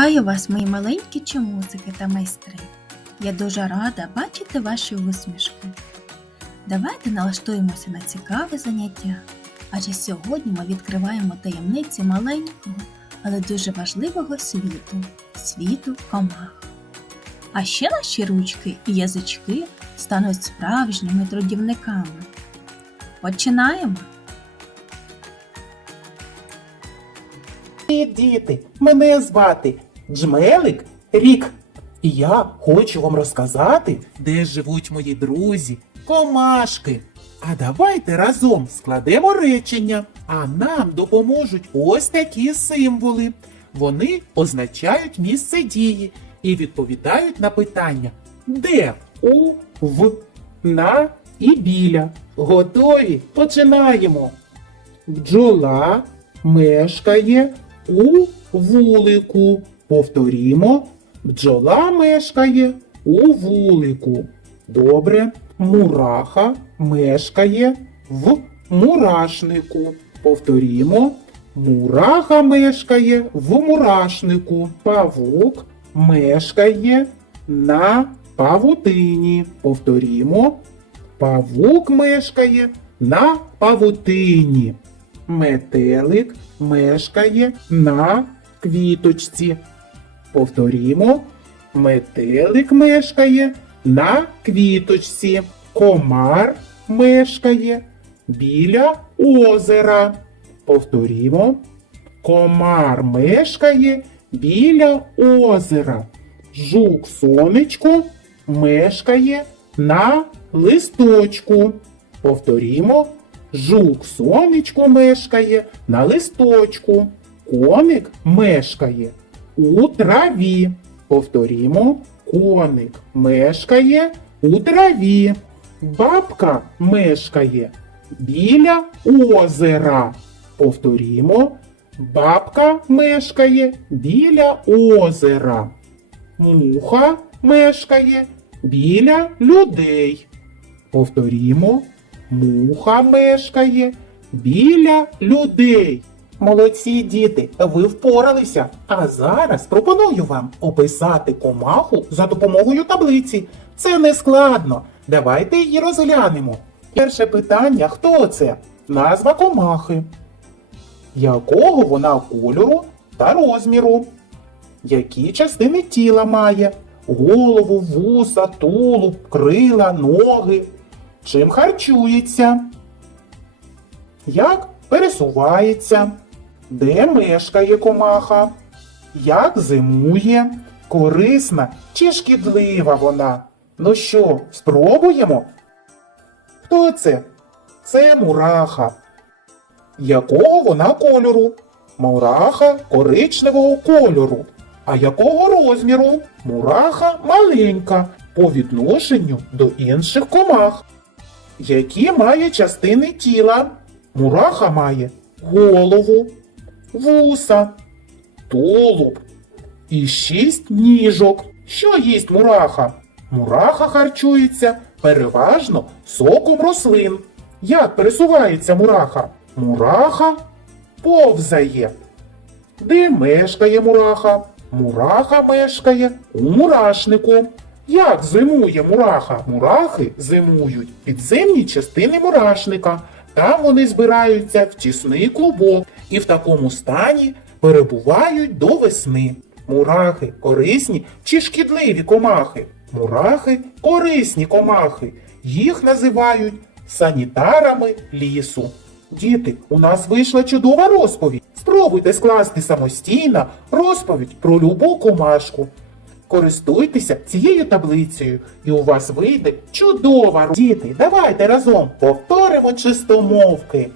Вітаю вас, мої маленькі чомузики та майстри. Я дуже рада бачити ваші усмішки. Давайте налаштуємося на цікаве заняття, адже сьогодні ми відкриваємо таємниці маленького, але дуже важливого світу світу комах. А ще наші ручки і язички стануть справжніми трудівниками. Починаємо! Діти! Мене звати Джмелик Рік. І я хочу вам розказати, де живуть мої друзі, комашки. А давайте разом складемо речення, а нам допоможуть ось такі символи. Вони означають місце дії і відповідають на питання де, у, в, на і біля. Готові? Починаємо. Бджола мешкає у вулику. Повторімо, бджола мешкає у вулику. Добре. Мураха мешкає в мурашнику. Повторімо, мураха мешкає в мурашнику. Павук мешкає на павутині. Повторімо, павук мешкає на павутині. Метелик мешкає на квіточці. Повторімо, метелик мешкає на квіточці. Комар мешкає біля озера. Повторімо, комар мешкає біля озера. Жук сонечко мешкає на листочку. Повторімо, жук сонечко мешкає на листочку. Коник мешкає у траві. Повторімо, коник мешкає у траві. Бабка мешкає біля озера. Повторімо, бабка мешкає біля озера. Муха мешкає біля людей. Повторімо, муха мешкає біля людей. Молодці діти, ви впоралися. А зараз пропоную вам описати комаху за допомогою таблиці. Це не складно. Давайте її розглянемо. Перше питання: хто це? Назва комахи. Якого вона кольору та розміру? Які частини тіла має? Голову, вуса, тулуб, крила, ноги. Чим харчується? Як пересувається? Де мешкає комаха? Як зимує? Корисна чи шкідлива вона? Ну що, спробуємо? Хто це? Це мураха. Якого вона кольору? Мураха коричневого кольору. А якого розміру? Мураха маленька по відношенню до інших комах. Які має частини тіла? Мураха має голову, вуса, тулуб і шість ніжок. Що їсть мураха? Мураха харчується переважно соком рослин. Як пересувається мураха? Мураха повзає. Де мешкає мураха? Мураха мешкає у мурашнику. Як зимує мураха? Мурахи зимують в підземній частини мурашника. Там вони збираються в тісний клубок і в такому стані перебувають до весни. Мурахи корисні чи шкідливі комахи? Мурахи корисні комахи. Їх називають санітарами лісу. Діти, у нас вийшла чудова розповідь. Спробуйте скласти самостійно розповідь про любу комашку. Користуйтеся цією таблицею, і у вас вийде чудова Діти, давайте разом повторимо чистомовки.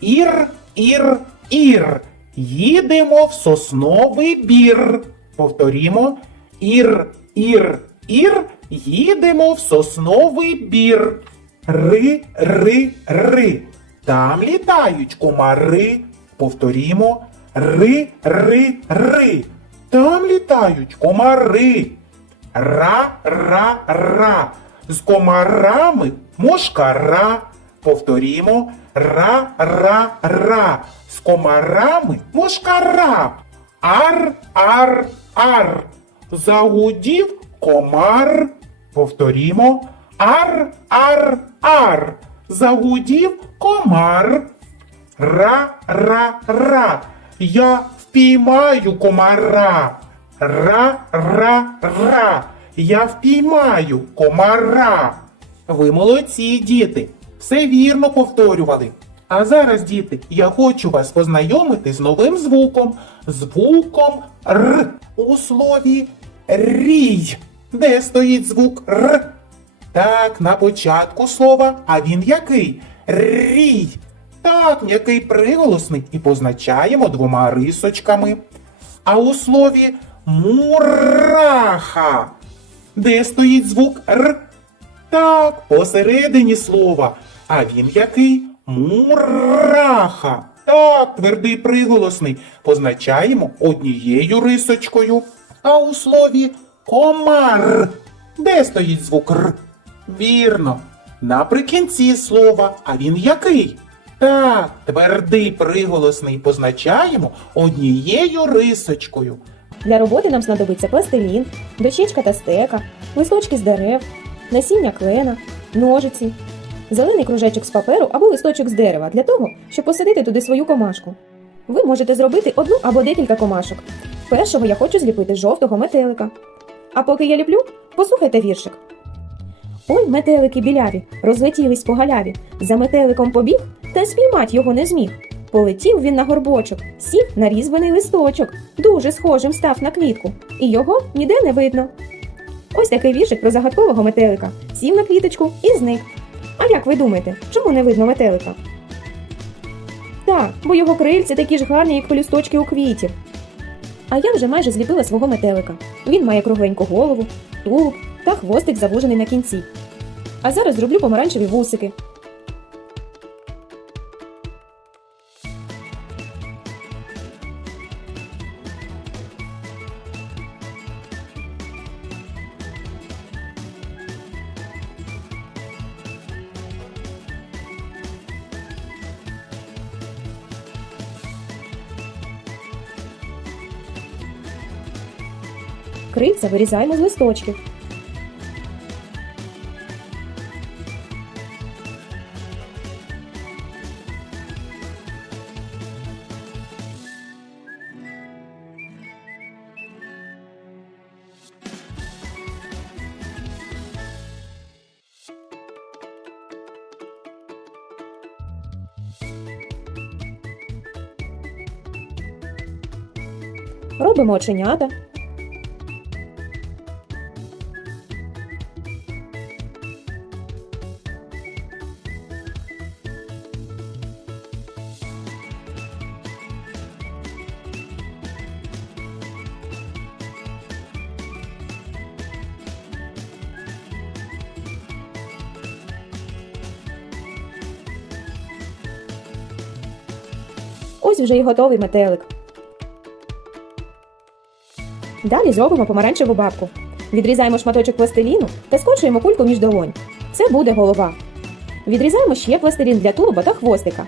Ір, ір, ір. Їдемо в сосновий бір. Повторімо. Ір, ір, ір. Їдемо в сосновий бір. Ри, ри, ри. Там літають комари. Повторімо. Ри, ри, ри. Там літають комари. Ра, ра, ра. З комарами мошкара. Повторімо. Ра, ра, ра. З комарами мошкара. Ар, ар, ар. Загудів комар. Повторімо. Ар, ар, ар. Загудів комар. Ра, ра, ра. Я впіймаю комара. Ра, ра, ра. Я впіймаю комара. Ви молодці, діти. Все вірно повторювали. А зараз, діти, я хочу вас познайомити з новим звуком. Звуком Р у слові рій. Де стоїть звук Р? Так, на початку слова, а він який? Рій. Так, м'який приголосний і позначаємо двома рисочками. А у слові мураха. Де стоїть звук Р? Так, посередині слова. А він який? Мураха. Так, твердий приголосний. Позначаємо однією рисочкою. А у слові комар. Де стоїть звук Р? Вірно. Наприкінці слова. А він який? Так, твердий приголосний позначаємо однією рисочкою. Для роботи нам знадобиться пластилін, дощечка та стека, листочки з дерев, насіння клена, ножиці, зелений кружечок з паперу або листочок з дерева для того, щоб посадити туди свою комашку. Ви можете зробити одну або декілька комашок. Першого я хочу зліпити жовтого метелика. А поки я ліплю, послухайте віршик. Ой, метелики біляві, розлетілись по галяві, за метеликом побіг, та спіймать його не зміг. Полетів він на горбочок, сів на різьбаний листочок, дуже схожим став на квітку, і його ніде не видно. Ось такий віршик про загадкового метелика. Сів на квіточку і зник. А як ви думаєте, чому не видно метелика? Так, бо його крильці такі ж гарні, як пелюсточки у квітів. А я вже майже зліпила свого метелика. Він має кругленьку голову, тулуб та хвостик завужений на кінці. А зараз зроблю помаранчеві вусики. Крильця вирізаємо з листочків. Робимо оченята. Ось вже і готовий метелик. Далі зробимо помаранчеву бабку. Відрізаємо шматочок пластиліну та скочуємо кульку між долонь. Це буде голова. Відрізаємо ще пластилін для тулуба та хвостика.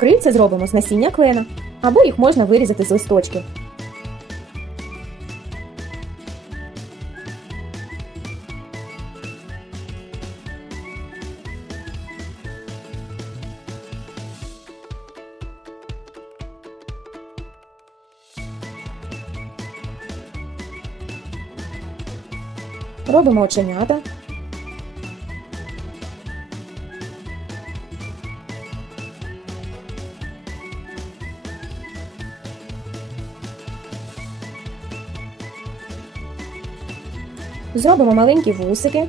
Крильця зробимо з насіння клена, або їх можна вирізати з листочків. Робимо оченята. Зробимо маленькі вусики.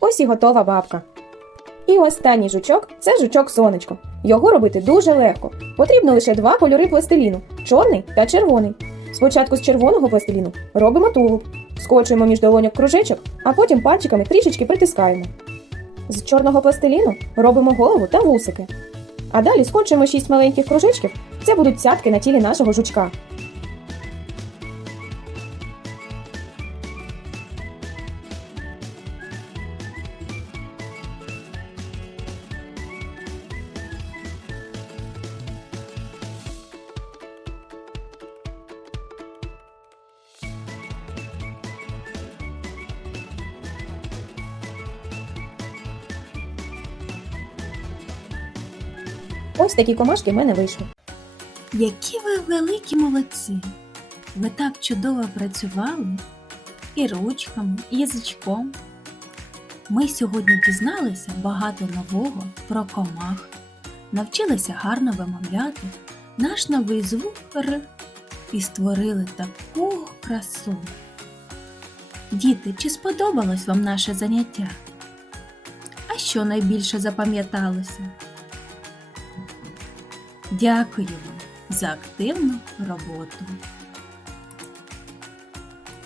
Ось і готова бабка. І останній жучок це жучок сонечко. Його робити дуже легко. Потрібно лише два кольори пластиліну чорний та червоний. Спочатку з червоного пластиліну робимо тулуб, скочуємо між долоньок кружечок, а потім пальчиками трішечки притискаємо. З чорного пластиліну робимо голову та вусики. А далі скочуємо шість маленьких кружечків. Це будуть цятки на тілі нашого жучка. Ось такі комашки в мене вийшли. Які ви великі молодці! Ви так чудово працювали і ручками, і язичком. Ми сьогодні дізналися багато нового про комах, навчилися гарно вимовляти наш новий звук Р і створили таку красу. Діти, чи сподобалось вам наше заняття? А що найбільше запам'яталося? Дякую вам за активну роботу.